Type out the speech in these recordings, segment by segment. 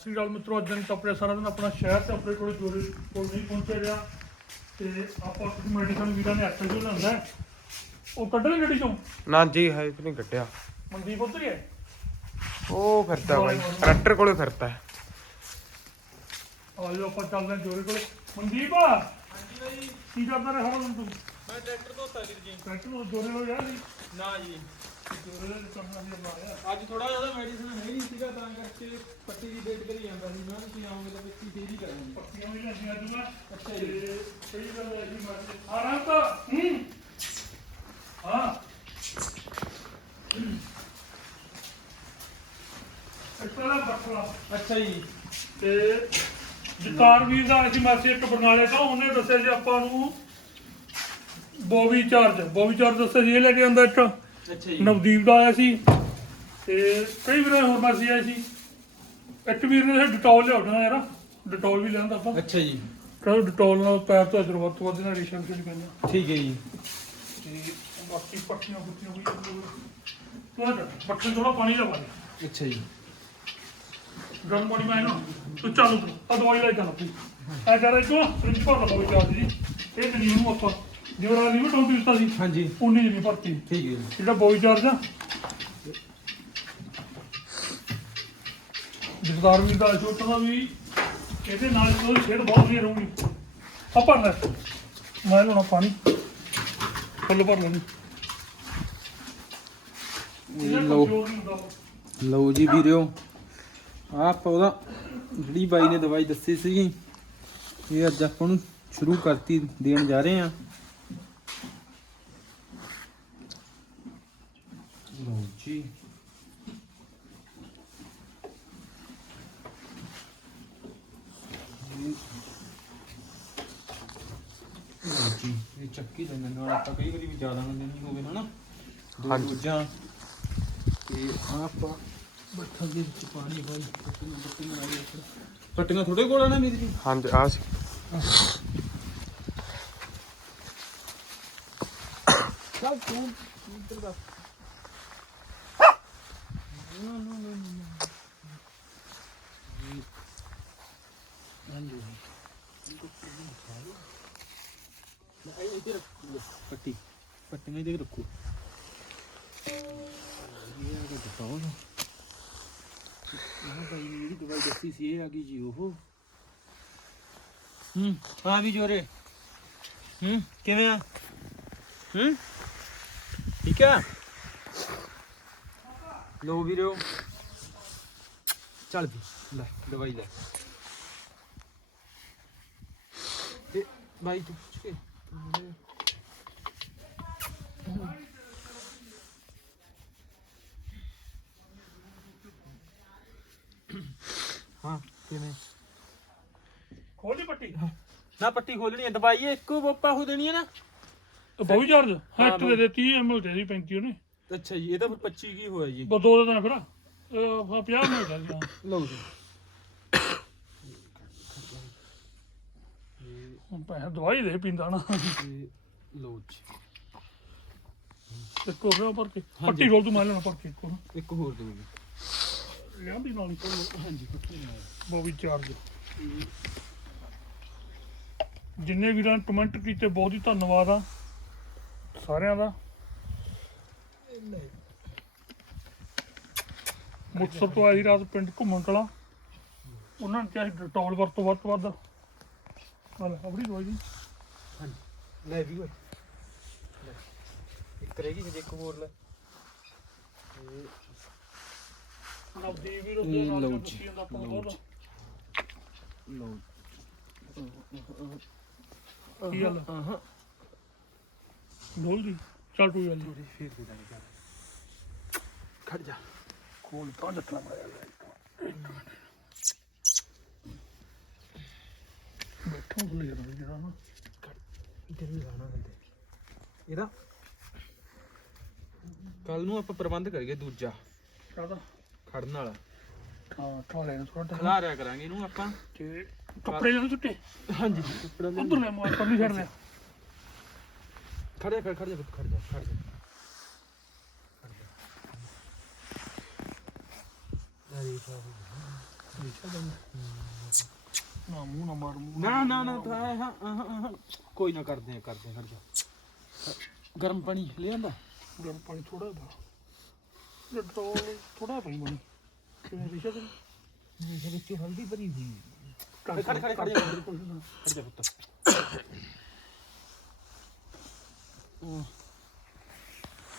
ਸ੍ਰੀ ਅਕਾਲ ਮਿੱਤਰੋ ਅੱਜ ਦਿਨ ਟੱਪਰੇ ਸਾਰਾ ਦਿਨ ਆਪਣਾ ਸ਼ਹਿਰ ਤੇ ਆਪਣੇ ਕੋਲ ਜੋਰੇ ਕੋਲ ਨਹੀਂ ਪਹੁੰਚੇ ਰਿਹਾ। ਤੇ ਆਪਾਂ ਕੁਝ ਮੈਡੀਕਲ ਵੀਰਾਂ ਨੇ ਐਕਸਲ ਜੋ ਲੈਂਦਾ ਹੈ। ਉਹ ਕੱਢ ਲਈ ਗੱਡੀ ਚੋਂ? ਨਾ ਜੀ ਹੈ ਤੇ ਨਹੀਂ ਕੱਟਿਆ ਮਨਦੀਪ ਉੱਧਰ ਹੀ ਹੈ? ਉਹ ਫਿਰਦਾ ਬਾਈ ਟਰੈਕਟਰ ਕੋਲੇ ਫਿਰਦਾ ਹੈ। ਆ ਜਾਓ ਆਪਾਂ ਚੱਲਦੇ ਹਾਂ ਜੋਰੇ ਕੋਲ। ਮਨਦੀਪ! ਹਾਂਜੀ ਬਾਈ। ਕੀ ਕਰਦਾ ਰਿਹਾ ਹੁਣ ਤੂੰ? ਮੈਂ ਟਰੈਕਟਰ ਧੋਤਾ ਵੀਰ ਜੀ। ਟਰੈਕਟਰ ਨੂੰ ਜੋਰੇ ਲੋ ਯਾਰ ਨਹੀਂ ਨਾ ਜੀ। ਜੋਰੇ ਦੇ ਕਰਨਾ ਵੀ ਆਇਆ ਅੱਜ ਥੋੜਾ ਜ਼ਿਆਦਾ ਮੈਡੀਸਨ ਹੈ ਨਹੀਂ ਸੀਗਾ ਤਾਂ ਕਰਕੇ ਪੱਟੀ ਦੀ ਵੇਟ ਕਰੀ ਜਾਂਦਾ ਸੀ। ਮੈਂ ਕਿਹਾ ਤੁਸੀਂ ਆਓਗੇ ਤਾਂ ਪੱਟੀ ਫੇਰ ਹੀ ਕਰਾਂਗੇ ਪੱਕੀਆਂ ਵੀ ਲੈਂਦੀਆਂ ਅੱਜ ਮੈਂ ਅੱਛਾ ਜੀ। ਤੇ ਸਹੀ ਗੱਲ ਹੈ ਜੀ ਮੈਂ ਆਰਾਮ ਤਾਂ ਹੂੰ। ਹਾਂ। ਇਤਨਾ ਬੱਕਰਾ ਅੱਛਾ ਜੀ। ਤੇ ਜਕਾਰ ਵੀਰ ਦਾ ਅਸੀਂ ਮਾਸੀ ਇੱਕ ਬਰਨਾਲੇ ਤੋਂ ਉਹਨੇ ਦੱਸਿਆ ਜੀ ਆਪਾਂ ਨੂੰ ਬੋਵੀ ਚਾਰਜ। ਬੋਵੀ ਚਾਰਜ ਦੱਸਿਆ ਜੀ ਇਹ ਲੈ ਕੇ ਆਂਦਾ ਇੱਕ ਅੱਛਾ ਜੀ। ਨਵਦੀਪ ਦਾ ਆਇਆ ਸੀ ਤੇ ਕਈ ਵੀਰਾਂ ਹੋਰ ਮਾਸੀ ਆਏ ਸੀ। ਇੱਕ ਵੀਰ ਨੇ ਡਟੋਲ ਲਿਆਉਣਾ ਯਾਰ ਡਟੋਲ ਵੀ ਲਿਆਂਦਾ ਆਪਾਂ। ਅੱਛਾ ਜੀ। ਕਹਿੰਦਾ ਡਟੋਲ ਨਾਲ ਪੈਰ ਤੋਂ ਅਦਰ ਵੱਧ ਤੋਂ ਵੱਧ ਨਾਲ ਰੇਸ਼ਮ ਕਿਹੜੀ ਕਰਨਾ। ਠੀਕ ਹੈ ਜੀ। ਤੇ ਬਾਕੀ ਪੱਟੀਆਂ ਪੁੱਟੀਆਂ ਵੀ ਤੂੰ ਪੱਟੇ ਥੋੜਾ ਪਾਣੀ ਦਾ। ਪਾਣੀ ਅੱਛਾ ਜੀ। ਗਰਮ ਪਾਣੀ ਮੈਂ ਨਾ ਤੂੰ ਚਾਲੂ ਕਰ ਆ ਦਵਾਈ ਲੈ ਕੇ ਤੂੰ ਐ ਕਰ ਰਿਹਾ ਤੂੰ ਫ੍ਰਿਜ ਭਰ ਲਾ ਦਵਾਈ ਚਾਰਜ ਜੀ ਇਹ ਨਹੀਂ ਉਹਨੂੰ ਆਪਾਂ ਜਿਵੇਂ ਨਾਲ ਲਿਮਟ ਹੁੰਦੀ ਦਿੱਤਾ ਸੀ ਹਾਂਜੀ। ਉਨੀ ਜਿਹੀ ਭਰਤੀ। ਠੀਕ ਹੈ ਜੀ। ਜਿਹੜਾ ਬੋਈ ਚਾਰਜ ਆ। ਜਗਦਾਰ ਵੀ ਦਾ ਛੋਟਾ ਦਾ ਵੀ ਇਹਦੇ ਨਾਲ ਤੋਂ ਛੇੜ ਬਹੁਤ ਵਧੀਆ ਰਹੂਗੀ ਆ ਭਰ ਲੈ। ਮੈਂ ਲਾਉਣਾ ਪਾਣੀ। ਫੁੱਲ ਭਰ ਲੈਣੀ। ਲਓ। ਲਓ ਜੀ ਵੀਰਿਓ ਆਹ ਆਪਾਂ ਉਹਦਾ ਜਿਹੜੀ ਬਾਈ ਨੇ ਦਵਾਈ ਦੱਸੀ ਸੀਗੀ ਇਹ ਅੱਜ ਆਪਾਂ ਨੂੰ ਸ਼ੁਰੂ ਕਰਤੀ ਦੇਣ ਜਾ ਰਹੇ ਆ ਜੀ ਜੀ ਇਹ ਚੱਕੀ ਲੈਣ ਨਾਲ ਆਪਾਂ ਕਈ ਵਾਰੀ ਵੀ ਜ਼ਿਆਦਾ ਨਾ ਦੇਣੀ ਹੋਵੇ ਹਨਾ ਦੋ ਹਾਂਜੀ। ਦੂਜਾ ਤੇ ਆਹ ਆਪਾਂ ਬੱਠਲ ਦੇ ਵਿੱਚ ਪਾਣੀ ਉੱਪਰ ਪੱਟੀਆਂ ਥੋੜੇ ਕੋਲ ਆ ਨਾ ਮੇਰੀ ਜੀ? ਹਾਂਜੀ ਆ ਸੀ। ਚੱਲ ਤੂੰ ਇੱਧਰ ਦਾ ਨਾ ਨਾ ਨਾ ਨਾ ਪੱਟੀ ਪੱਟੀਆਂ ਇਹਦੇ ਰੱਖੋ ਇਹ ਆ ਕੇ ਦਿਖਾਓ ਨਾ ਆਹ ਭਾਈ ਨੇ ਜਿਹੜੀ ਦਵਾਈ ਦੱਸੀ ਸੀ ਇਹ ਆ ਗਈ ਜੀ ਉਹ ਹੂੰ ਆ ਵੀ ਜੋਰੇ ਹੂੰ ਕਿਵੇਂ ਆ ਹੂੰ ਠੀਕ ਆ ਲੋ ਵੀਰੋ। ਚੱਲ ਵੀ ਲੈ ਦਵਾਈ ਲੈ। ਤੇ ਬਾਈ ਤੂੰ ਪੁੱਛ ਕੇ। ਹਾਂ ਕਿਵੇਂ? ਖੋਲੀ ਪੱਟੀ? ਨਾ ਪੱਟੀ ਖੋਲਣੀ ਹੈ ਦਵਾਈ ਇੱਕੋ ਬੱਪਾ ਹੋ ਦੇਣੀ ਹੈ ਨਾ। ਤੇ ਬੋਈ ਚਾਰਜ। ਹਾਂ, ਹੈਕਟ ਦੇ ਦੇ 30 ਐਮਐਲ ਦੇ ਦੀ 35 ਉਹਨੇ। ਅੱਛਾ ਜੀ ਇਹ ਤਾਂ ਫਿਰ 25 ਕੀ ਹੋਇਆ ਜੀ? ਬਸ ਦੋ ਦਾ ਤਾਂ ਫਿਰ ਅਹ 50 ਐਮਐਲ ਦਾ ਸੀ ਹਾਂ। ਲਓ ਜੀ। ਹੁਣ ਪੈਸੇ ਦਵਾਈ ਦੇ ਪੀਂਦਾ ਨਾ। ਲਓ ਜੀ। ਇੱਕ ਹੋ ਗਿਆ ਭਰ ਕੇ ਪੱਟੀ ਖੋਲ ਤੂੰ ਮੈਂ ਲੈਣਾ ਭਰ ਕੇ ਇੱਕ ਹੋਰ। ਇੱਕ ਹੋਰ ਦਿਓ। ਜੀ ਲਿਆਂਦੀ ਨਾਲ ਹੀ। ਹਾਂਜੀ ਨਾਲ। ਚਾਰਜ ਜਿੰਨੇ ਵੀਰਾਂ ਨੇ ਕਮੈਂਟ ਕੀਤੇ ਬਹੁਤ ਹੀ ਧੰਨਵਾਦ ਆ ਸਾਰਿਆਂ ਦਾ। ਮੁਕਤਸਰ ਤੋਂ ਆਈ ਰਾਤ ਪਿੰਡ ਘੁੰਮਣ ਕਲਾ। ਉਹਨਾਂ ਨੇ ਕਿਹਾ ਸੀ ਡਟੋਲ ਵਰਤੋਂ ਵੱਧ ਤੋਂ ਵੱਧ। ਹਲ ਆਪਣੀ ਦਵਾਈ ਦੀ। ਹਾਂਜੀ ਲੈ ਵੀ ਓਏ। ਲੈ। ਇੱਕ ਰਹਿ ਗਈ ਜੇ ਇੱਕ ਹੋਰ ਲੈ। ਨਵਦੀਪ ਵੀਰ ਇਹ ਉਹਦੇ ਨਾਲ ਲਓ ਜੀ, ਜਾਂਦਾ ਆਪਾਂ ਨੂੰ ਲਓ ਬਹੁਤ। ਲਓ ਕੀ ਗੱਲ? ਹਾਂ ਢੋਲ ਦੀ ਚੱਲ ਤੂੰ ਗੱਲ ਫੇਰ ਦੇ ਦਾਂਗੇ ਖੜ ਜਾ ਕੋਲ ਤਾਂ ਰੱਖਣਾ ਪੜਿਆ ਬੈਠਾ ਭੁੱਲ ਜਾਂਦਾ ਜਿਹੜਾ ਨਾ ਇੱਧਰ ਵੀ ਲਾਣਾ ਹੁੰਦੇ ਇਹਦਾ? ਕੱਲ ਨੂੰ ਆਪਾਂ ਪ੍ਰਬੰਧ ਕਰੀਏ ਦੂਜਾ। ਕਾਹਦਾ? ਖੜਨ ਵਾਲਾ। ਹਾਂ ਠਾਲੇ ਨੂੰ ਥੋੜਾ ਖਿਲਾਰਿਆ ਕਰਾਂਗੇ ਇਹਨੂੰ ਆਪਾਂ। ਤੇ ਕੱਪੜੇ ਜਦੋਂ ਸੁੱਟੇ ਹਾਂਜੀ ਕੱਪੜਾ ਉਧਰ ਲੈ ਮਾਰ ਪਰਲੀ ਛੱਡ ਲਿਆ ਖੜ ਜਾ ਖੜ ਖੜ ਜਾ ਪੁੱਤ, ਖੜ ਜਾ ਖੜ ਜਾ ਖੜ ਜਾ ਅਰੇ ਬਾਬੂ ਨਾ ਮੂੰਹ ਨਾ ਮਾਰ ਮੂੰਹ ਨਾ ਨਾ ਨਾ ਤਾਂ ਹਾਂ ਹਾਂ ਹਾਂ, ਹਾਂ। ਕੋਈ ਨਾ ਕਰਦੇ ਆ ਕਰਦੇ ਆ, ਖੜ ਜਾ। ਗਰਮ ਪਾਣੀ ਲੈ ਆਂਦਾ ਗਰਮ ਪਾਣੀ ਥੋੜਾ ਜਿਹਾ ਡਟੋਲ ਥੋੜਾ ਪਈ ਮਣੀ ਕਿਵੇਂ ਰਿਸ਼ਾ ਤੇ ਮੇਰੇ ਵਿੱਚ ਹਲਦੀ ਭਰੀ ਹੋਈ ਖੜ ਖੜ ਖੜ ਖੜ ਜਾ। ਖੜ ਜਾ ਪੁੱਤ। ਉਹ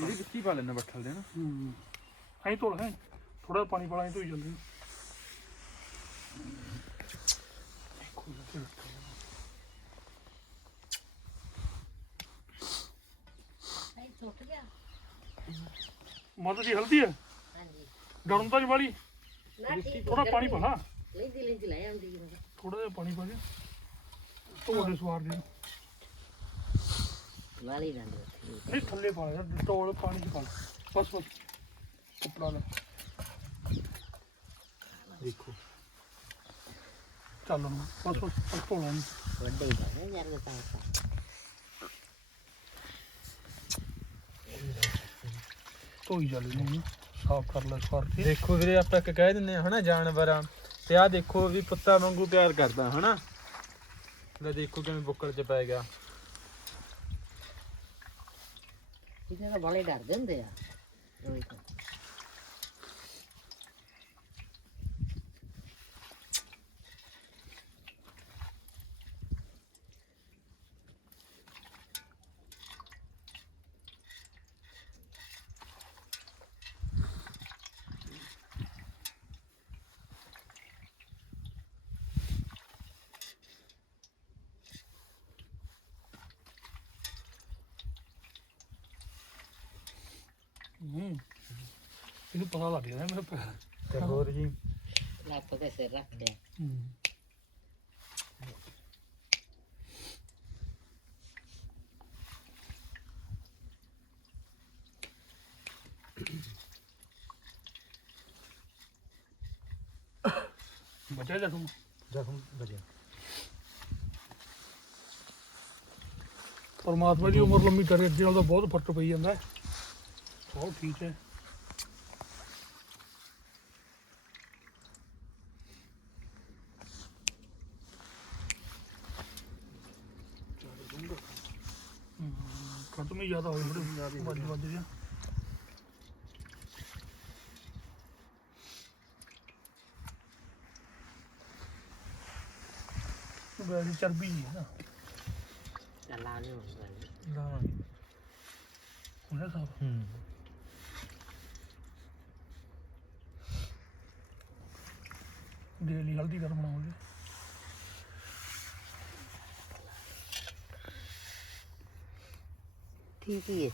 ਇਹਦੇ ਵਿੱਚ ਹੀ ਪਾ ਲੈਣਾ ਬੱਠਲ ਦੇ ਨਾ? ਹੂੰ। ਐਂ ਤੋਲ ਹੈ ਥੋੜਾ ਪਾਣੀ ਪਾਲਾ ਐਂ ਧੋਈ ਜਾਂਦੇ ਨਹੀਂ ਟੁੱਟ ਗਿਆ ਮਤਲਬ ਜੀ ਹਲਦੀ ਹੈ ਹਾਂਜੀ ਗਰਮ ਤਾਂ ਵਾਲੀ ਨਾ ਠੀਕ ਥੋੜਾ ਪਾਣੀ ਪਾ ਲੈਂਦੀ ਲੈਂਦੀ ਲੈ ਆਉਂਦੀ ਜੀ ਥੋੜਾ ਜਿਹਾ ਪਾਣੀ ਪਾ ਦੇ ਧੋ ਦੇ ਸਵਾਰ ਦੇ ਵਾਲੀ ਜਾਂਦੀ ਨਹੀਂ ਥੱਲੇ ਪਾ ਯਾਰ ਡਟੋਲ ਪਾਣੀ ਚ ਪਾ ਬਸ ਬਸ ਕੱਪੜਾ ਲੈ ਦੇਖੋ। ਚੱਲ ਹੁਣ ਬਸ ਬਸ ਬਸ ਧੋ ਲੈਣੀ ਵੱਡੇ ਹੈ ਯਾਰ ਤਾਂ ਧੋਈ ਚੱਲ ਇਹਨੂੰ ਸਾਫ਼ ਕਰ ਲੈ ਸਵਾਰ ਕੇ। ਦੇਖੋ ਵੀਰੇ ਆਪਾਂ ਇੱਕ ਕਹਿ ਦਿੰਨੇ ਆ ਹਨਾ ਜਾਨਵਰਾਂ। ਤੇ ਆਹ ਦੇਖੋ ਵੀ ਪੁੱਤਾਂ ਵਾਂਗੂ ਪਿਆਰ ਕਰਦਾ ਹਨਾ? ਲੈ ਦੇਖੋ ਕਿਵੇਂ ਬੁੱਕਲ ਚ ਪੈ ਗਿਆ। ਇਹਦੇ ਤਾਂ ਬੜੇ ਡਰਦੇ ਹੁੰਦੇ ਆ। ਰੋਈ ਤਾਂ। ਹੂੰ। ਇਹਨੂੰ ਪਤਾ ਲੱਗ ਗਿਆ ਮੇਰੇ ਪੈਰ। ਤੇ ਹੋਰ ਜੀ? ਲੱਪ ਤੇ ਸਿਰ ਰੱਖ ਲਿਆ। ਹੂੰ। ਬਚਾ ਜ਼ਖਮ? ਜ਼ਖਮ ਵਜਿਆ ਪਰਮਾਤਮਾ ਦੀ ਉਮਰ ਲੰਮੀ ਕਰੇ ਅੱਗੇ ਨਾਲ ਤਾਂ ਬਹੁਤ ਫ਼ਰਕ ਪਈ ਜਾਂਦਾ। ਹੈ ਬਹੁਤ ਠੀਕ ਹੈ। ਖਤਮ ਹੀ ਜ਼ਿਆਦਾ ਹੋਏ ਬੜੇ ਵੱਜ ਵੱਜ ਗਿਆ ਬੜੀ ਚਰਬੀ ਹੈ ਨਾ। ਚੱਲਾ ਹੁੰਦਾ ਲਾਵਾਂਗੇ। ਉਹਨੇ ਸਾਹਿਬ ਹੂੰ ਡੇਲੀ ਹਲਦੀ ਕਰ ਬਣਾਉਂਗੇ ਠੀਕ ਹੀ ਹੈ।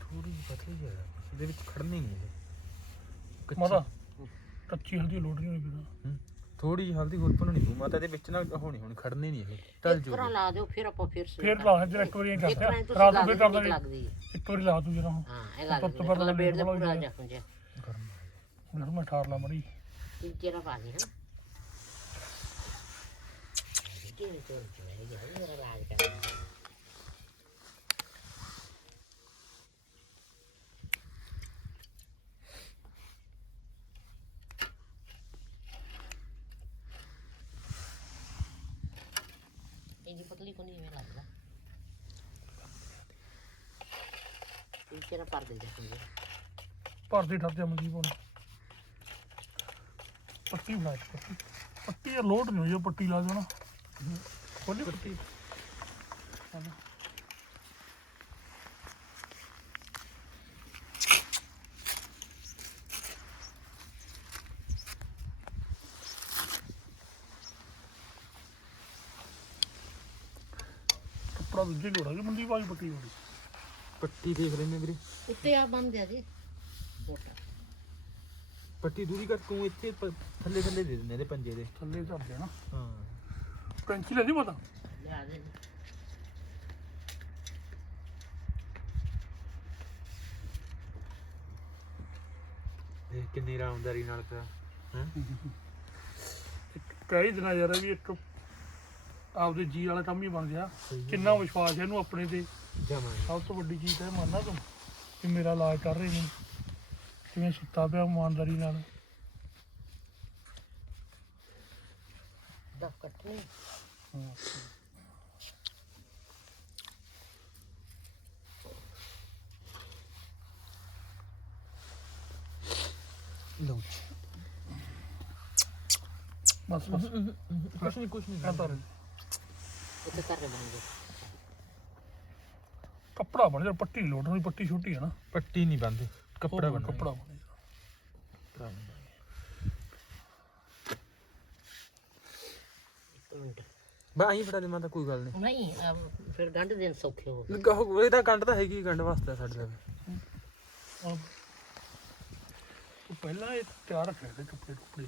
ਥੋੜੀ ਪਤਲੀ ਜਿਹਾ ਇਹਦੇ ਵਿੱਚ ਖੜਨੀ ਨਹੀਂ ਇਹ ਕੱਚੀ- ਮਾਤਾ ਕੱਚੀ। ਹਲਦੀ ਲੋੜ ਨਹੀਂ ਹੋਈ ਬਿਨਾ ਹੂੰ। ਥੋੜੀ ਜਿਹੀ ਹਲਦੀ ਹੋਰ ਭੁੰਨਣੀ ਪਊ ਮਾਤਾ ਦੇ ਵਿੱਚ ਨਾਲ ਹੋਣੀ ਹੁਣ ਖੜਨੀ ਨਹੀਂ ਇਹ ਟਲ ਜੂ ਵਾਰ ਲਾ ਦਿਓ ਫਿਰ ਆਪਾਂ ਫਿਰ ਸਵੇਰ ਫੇਰ ਲਾ ਜਿਹੜਾ ਇੱਕ ਵਾਰੀ ਐਂ ਇੱਕ ਕਰਦੇ ਵਾਰ ਆ ਤੁਸੀਂ ਰਾਤ ਲਾ ਨੂੰ ਫੇਰ ਦਿਓ ਕਰਦਾ ਠੀਕ ਲੱਗਦੀ ਹੈ। ਇੱਕ ਵਾਰੀ ਲਾ ਤੂੰ ਜਿਹੜਾ ਹਾਂ ਇਹ ਲੱਗ ਤੋਂ ਬਾਅਦ ਗਿਆ ਬੇੜ ਦਾ ਪੂਰਾ ਜਖਮ ਜਿਹਾ ਹੁਣ ਮੈਂ ਠਾਰ ਲਾ ਮੜੀ ਤੀਜੇ ਨਾ ਪਾ ਦੇ ਹਾਂ ਕਿਹਨੇ ਚੋਰ ਚੋਰ ਗਿਆ ਮੇਰਾ ਰਾਜ ਕਰਨਾ ਇਹਦੀ ਪਤਲੀ ਕੋ ਨਹੀਂ ਐਵੇਂ ਲੱਗਦਾ ਤੀਜੇ ਨਾ ਪਰ ਦੇ ਜਖਮ ਜਿਹਾ ਭਰਦੇ ਠਰ ਜਾ ਮਨਜੀਤ ਹੁਣ। ਪੱਟੀ ਬਣਾ ਦੇ, ਪੱਟੀ। ਪੱਟੀ ਇਹ ਲੋਡ ਨਹੀਂ ਹੋਈ ਉਹ ਪੱਟੀ ਲਾ ਦੇਣਾ ਖੋਲੀ ਪੱਟੀ। ਕੱਪੜਾ ਦੂਜੀ ਲੋੜਾ ਜੀ ਮੰਦੀ ਬਾਈ ਪੱਟੀ ਹੋਣੀ? ਪੱਟੀ ਦੇਖ ਲੈਨੇ ਵੀਰੇ। ਉੱਤੇ ਆ ਬੰਦ ਆ ਜੀ। ਮੋਟਾ ਪੱਟੀ ਦੂਰੀ ਕਰ ਤੂੰ ਇੱਥੇ ਪ- ਥੱਲੇ ਥੱਲੇ ਦੇ ਦਿੰਦੇ ਇਹਦੇ ਪੰਜੇ ਦੇ। ਥੱਲੇ ਧਰ ਦੇਣਾ ਹਾਂ। ਕੈਂਚੀ ਲੈ ਜੀ ਪਤਾ ਲਿਆ ਦੇ ਦੇਖ ਕਿੰਨੀ ਆਰਾਮਦਾਰੀ ਨਾਲ ਪਿਆ ਹੈ? ਕਈ ਦਿਨਾਂ ਯਾਰ ਵੀ ਇੱਕ ਆਪਦੇ ਜੀ ਵਾਲਾ ਕੰਮ ਹੀ ਬਣ ਗਿਆ। ਕਿੰਨਾ ਵਿਸ਼ਵਾਸ ਹੈ ਇਹਨੂੰ ਆਪਣੇ ਤੇ। ਜਮਾ ਸਭ ਤੋਂ ਵੱਡੀ ਚੀਜ਼ ਤਾਂ ਇਹ ਮੰਨਣਾ ਤੂੰ ਕਿ ਮੇਰਾ ਇਲਾਜ ਕਰ ਰਹੇ ਨੇ ਕਿਵੇਂ ਸੁੱਤਾ ਪਿਆ ਇਮਾਨਦਾਰੀ ਨਾਲ। ਦਾ ਕੱਟਣੀ। ਲਓ ਬਸ ਬਸ। ਕੁਛ ਨਹੀਂ ਕੁਛ ਨਹੀਂ ਕਹਤਾ ਰਹੇ ਉੱਤੇ ਕਰ ਬੰਦੇ ਕੱਪੜਾ ਬਣ ਜਾ ਪੱਟੀ ਲੋਟ ਹੋਣੀ ਪੱਟੀ ਛੋਟੀ ਹੈ ਨਾ। ਪੱਟੀ ਨਹੀਂ ਬੰਦੇ ਕੱਪੜਾ ਬਣਾ ਕੱਪੜਾ ਬਣ ਜਾ ਇੱਕ ਮਿੰਟ। ਬਾ ਆਈ ਫੜਾ ਦੇ ਮੈਂ ਤਾਂ ਕੋਈ ਗੱਲ ਨਹੀਂ ਨਹੀਂ ਫਿਰ ਗੰਢ ਦੇਣ ਸੌਖੇ ਹੋ ਲੱਗਾ ਹੋ ਇਹ ਤਾਂ ਗੰਢ ਤਾਂ ਹੈਗੀ ਗੰਢ ਵਾਸਤੇ ਸਾਡੇ ਤੂੰ ਪਹਿਲਾਂ ਇਹ ਤਿਆਰ ਰੱਖਿਆ ਕੱਪੜੇ ਟੁਕੜੇ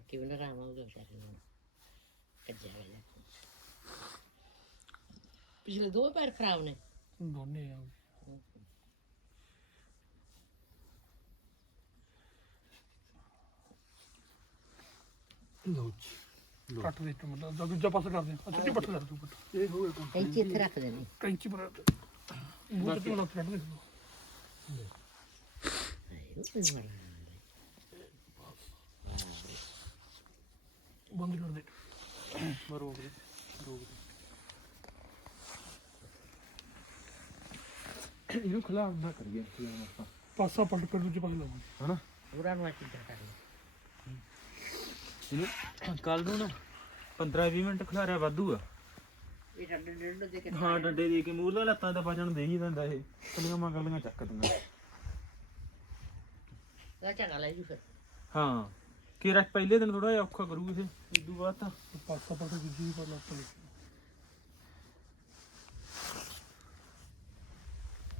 ਕਿਵੇਂ ਨਾ ਰਾਮ ਆਉਗਾ ਵਿਚਾਰੇ ਨੂੰ ਕੱਜਿਆ ਗਿਆ ਪਿਛਲੇ ਦੋ ਪੈਰ ਖਰਾਬ ਨੇ। ਦੋਨੇ ਆ। ਲਓ ਜੀ। ਕੱਟ ਦੇ ਤੂੰ ਮਤਲਬ ਜਾਂ ਦੂਜਾ ਪਾਸੇ ਕਰ ਦੇ। ਅੱਛਾ ਜੀ ਬੱਟ ਕਰ ਤੂੰ ਬੱਟ ਇਹ ਹੋ ਗਿਆ ਕੈਂਚੀ ਇੱਥੇ ਰੱਖ ਦੇਣੀ। ਕੈਂਚੀ ਪਰ ਮੂੰਹ ਤੇ ਕਿਉਂ ਨਾ ਕੱਟ ਦੇ। ਉਹ ਵੀ ਮਰ ਬੰਦ ਕਰ ਦੇ। ਮੈਂ ਰੋਕ ਦੇ ਰੋਕ ਦੇ। ਇਹਨੂੰ ਖੁੱਲਾ ਨਾ ਕਰੀਏ ਖੁੱਲਾ ਆਪਾਂ। ਪਾਸਾ ਪਲਟ ਕੇ ਦੂਜੇ ਪਾਸੇ ਲਾਵਾਂਗੇ ਹਨਾ? ਪੂਰਾ ਨੂੰ ਅੱਛੀ ਤਰ੍ਹਾਂ ਕਰ ਇਹਨੂੰ ਕੱਲ ਨੂੰ ਨਾ 15 20 ਮਿੰਟ ਖਿਲਾਰਿਆ ਵਾਧੂ ਆ। ਇਹ ਡੰਡੇ ਡੰਡੇ ਦੇ ਕੇ ਹਾਂ ਡੰਡੇ ਦੇ ਕੇ ਮੂਰਲਾ ਲੱਤਾਂ ਦਾ ਵਜਣ ਦੇ ਹੀ ਦਿੰਦਾ ਇਹ। ਕੱਲੀਆਂ ਮਾਂ ਕੱਲੀਆਂ ਚੱਕ ਦਿੰਦਾ। ਦਾ ਚੰਗਾ ਲੈ ਜੂ ਫਿਰ। ਹਾਂ। ਕਿਰਾ ਪਹਿਲੇ ਦਿਨ ਥੋੜਾ ਜਿਹਾ ਔਖਾ ਕਰੂ ਇਹ ਇਦੋਂ ਬਾਅਦ ਤਾਂ ਪਾਸਾ ਪਲਟ ਕੇ ਦੂਜੀ ਪਰ ਲੱਤ ਲੈ